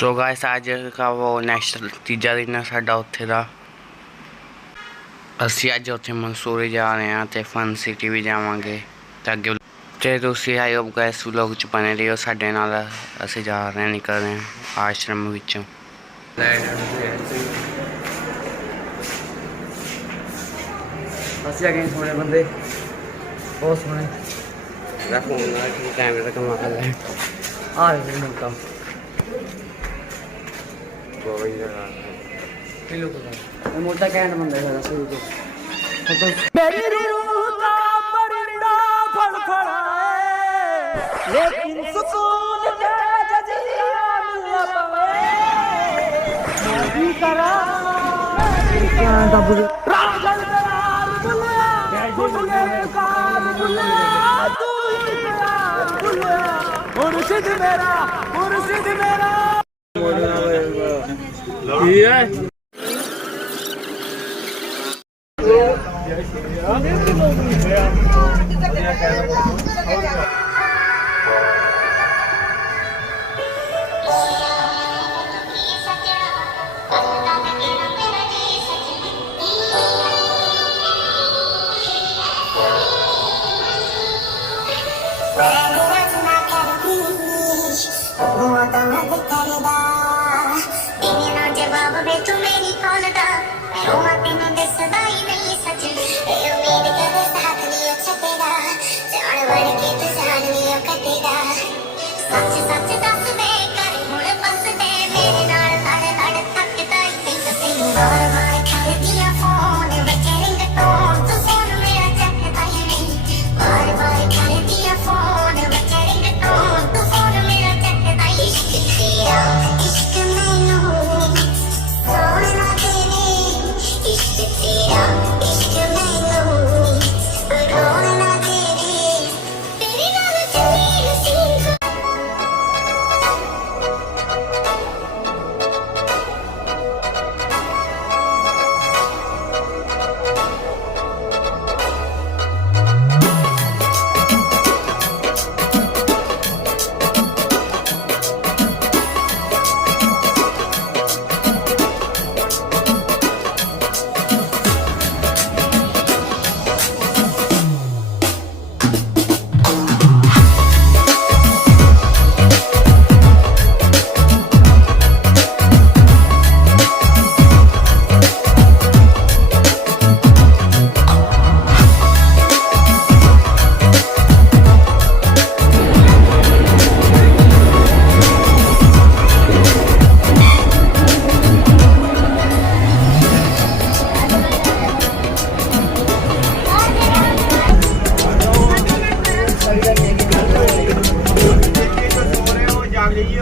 So guys आज का वो नेक्स्ट तीजा दिन है साडा उत्थे दा। असीं अज उत्थे मंसूरी जा रहे हैं ते फन सिटी भी जावांगे ते अगे ते तुसीं आई होप गाइस व्लॉग च बने रहियो साडे नाल। असीं जा रहे हैं, निकल रहे हैं आश्रम विचों। असीं आ गए सोने बंदे बहुत सोने फोन कैमरे का कमाल है। आ रहे हैं मुल्का मोटा कैंड बंदा है शुरू तो मेरी रूह का परिंदा फड़फड़ाए लेकिन सुकून का जजीरा मिल पाए नदी करा क्या दब राजन करार बुलिया का बुलिया तू ही मेरा बुलिया मुर्शिद मेरा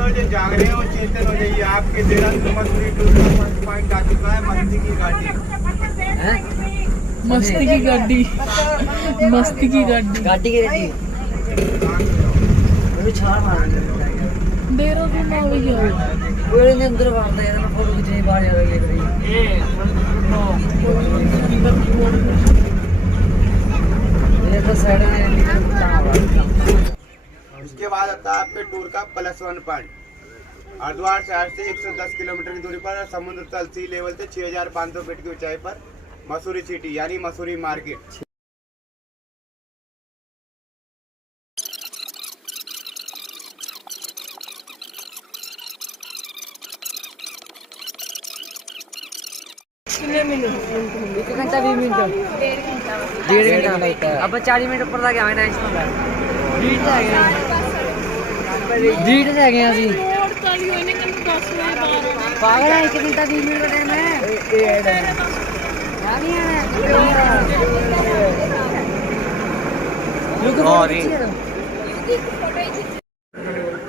ये जाग रहे हो चेतन हो जाइए। आपके Dehradun Mussoorie tour first point आ चुका है मस्ती की गाड़ी। मस्ती की गाड़ी मस्ती की गाड़ी गाड़ी के रेडी वो छाल मार देहरादून आ भी गया वो ने अंदर बांधता है ना फोटो खींचने बाहर जा रही है ये तो साइड में। उसके बाद आता है आपके टूर का +1 पॉइंट। हरिद्वार शहर से 110 किलोमीटर की दूरी पर समुद्र तल सी लेवल से 6500 फीट की ऊंचाई पर मसूरी सिटी यानी मसूरी मार्केट। एक घंटा 20 मिनट डेढ़ घंटा लगता है। अब 40 मिनट ऊपर लगे हमें रीड रह गए अभी पागल है। 1 घंटा 20 मिनट का टाइम है।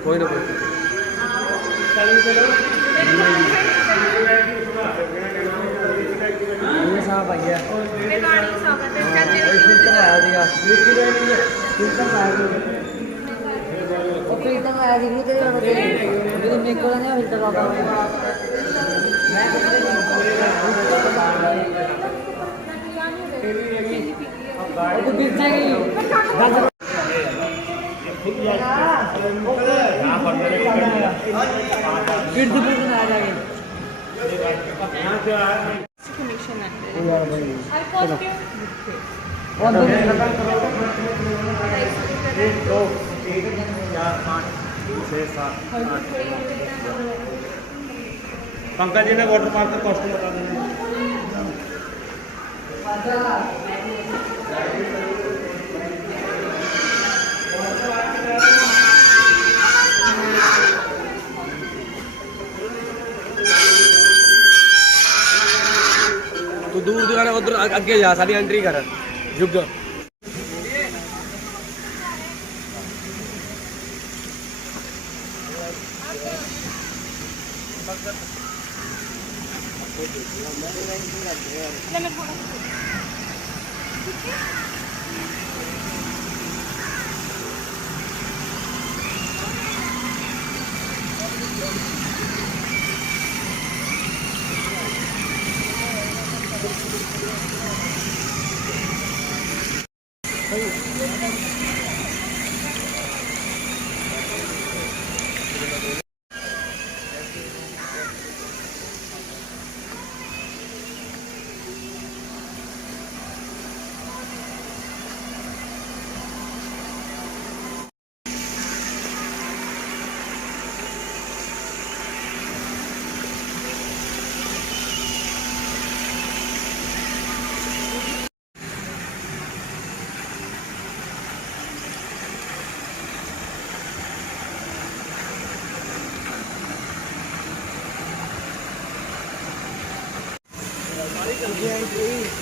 कोई ना साहब आइए फिल्टर आया सीगा फिल्टर आया सी नहीं तेरे जो निकल नहीं फिल्टर लगा मैं तो गिर जाएगी। किड्स बुक ना जाएंगे पंकज जी ने वाटर पार्क का कॉस्ट्यूम बता देना तो दूर दूर उधर अगे जा सारी एंट्री कर जुग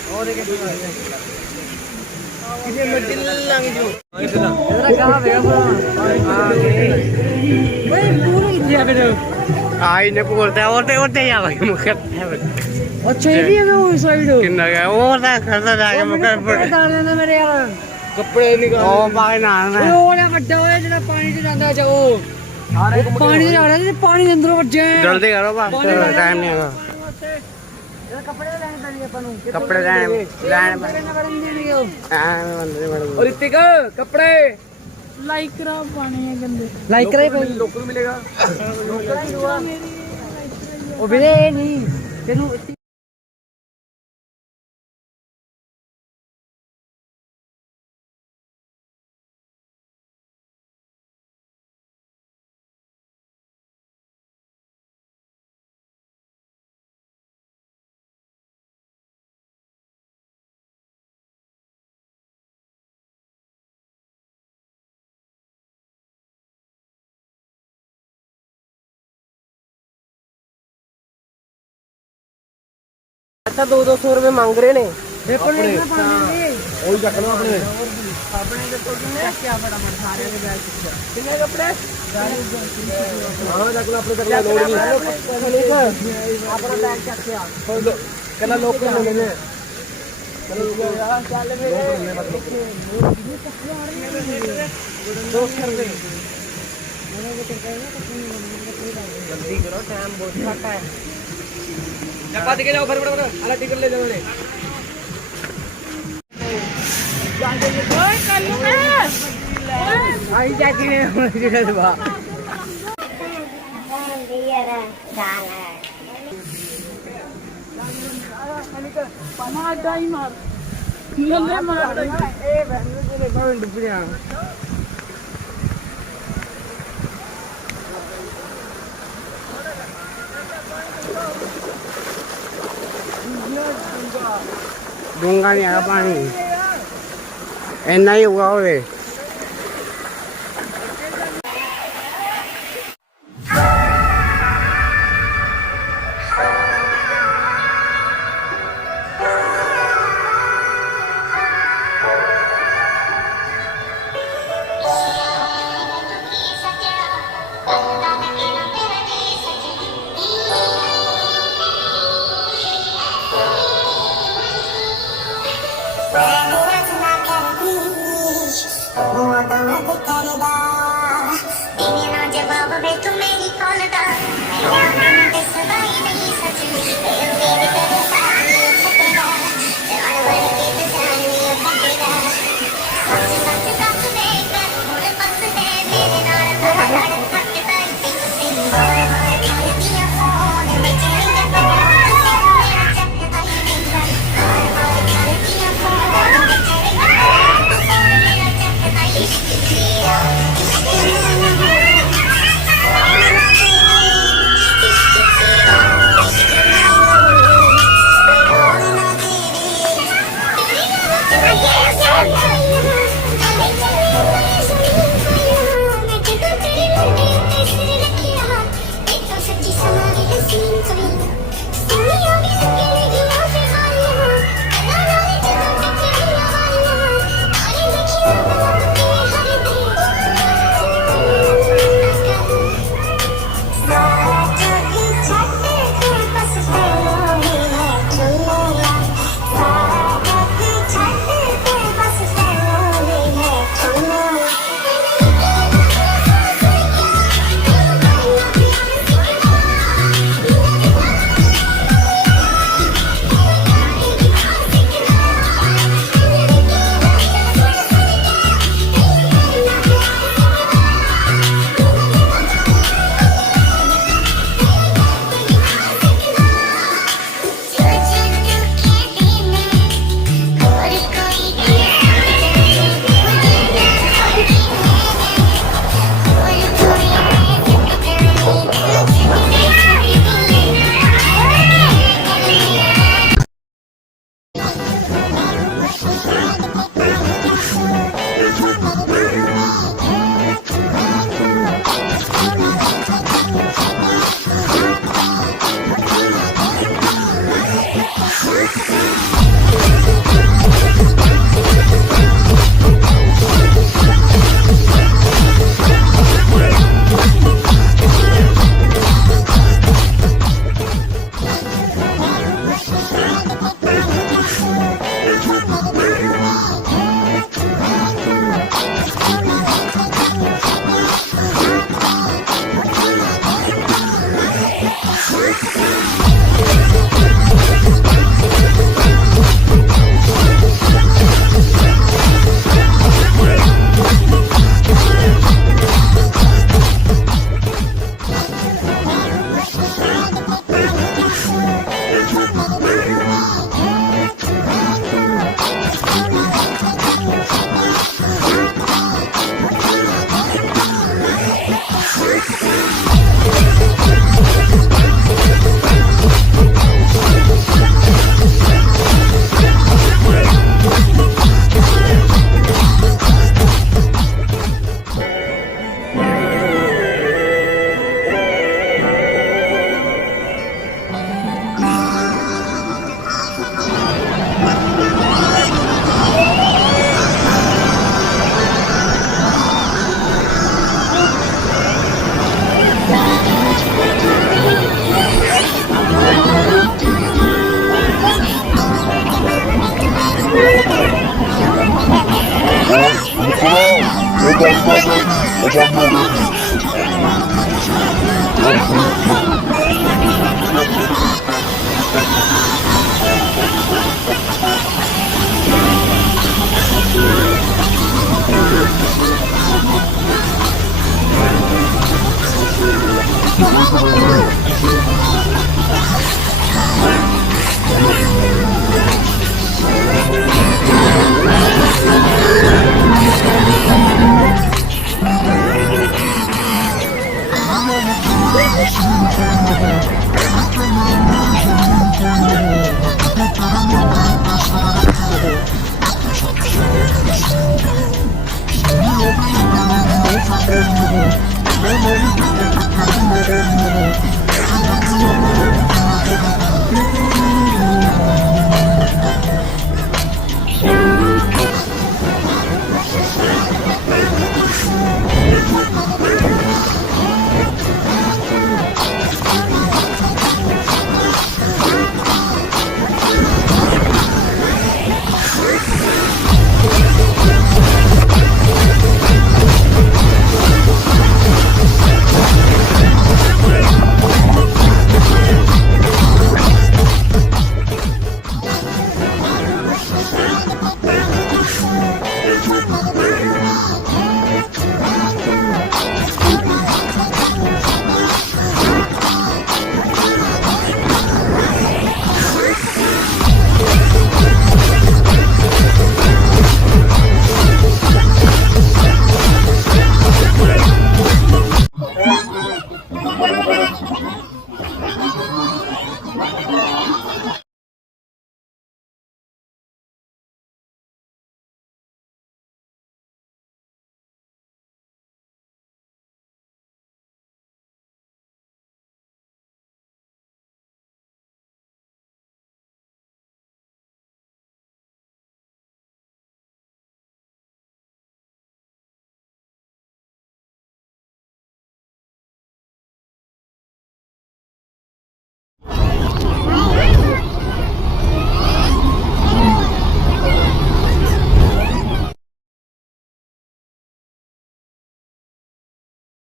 और एक किसी मिडिल लांगे जो इधर कहां गया भाई पूरा किया फिर आई ने बोलते और या भाई मुझे अच्छा ये भी है वो साइड कितना गया और करता जाके मुझे डालने ना मेरे यार कपड़े निकाल ओ भाई ना ਉਹ ਵਾਲਾ ਵੱਡਾ ਹੋਇਆ ਜਿਹੜਾ ਪਾਣੀ 'ਚ ਜਾਂਦਾ ਚ ਉਹ ਪਾਣੀ 'ਚ ਜਾ ਰਿਹਾ ਤੇ ਪਾਣੀ ਦੇ ਅੰਦਰੋਂ ਵੱਜਿਆ जल्दी करो बस टाइम नहीं है ਕੱਪੜੇ ਲੈਣੇ ਪੈਣਗੇ ਆਪਾਂ ਨੂੰ कपड़े लेने ਦੇਣਗੇ ਉਹ और ਔਰ ਰਿਤਿਕ ਕੱਪੜੇ ਲਾਈਕ ਕਰਾ ਪਾਣੇ ਆ ਗੰਦੇ ਲਾਈਕ ਕਰੇ ਕੋਈ ਲੋਕਾਂ ਨੂੰ ਮਿਲੇਗਾ ਉਹ ਵੀਰੇ ਇਹ ਨਹੀਂ ਤੈਨੂੰ अच्छा 200 रुपए मांग रहे ने पेपर में वही रख लो अपने अपने तो क्या फटाफट सारे के बैग कितने कपड़े हां रख लो अपने तक लोड नहीं अपना बैग चेक किया कहना लोग को लेने चलो चल मेरे जल्दी करो टाइम बहुत घट है चपा दिखे जाओ फिर बड़ा अला टिकट ले जाओ ने ओए कल्लू में आई जाके ने टिकट बा मार डाई मार लल्ले मार ए बहन ने कौन डूब गया दूंगा नहीं आया पानी इतना ही हुआ होवे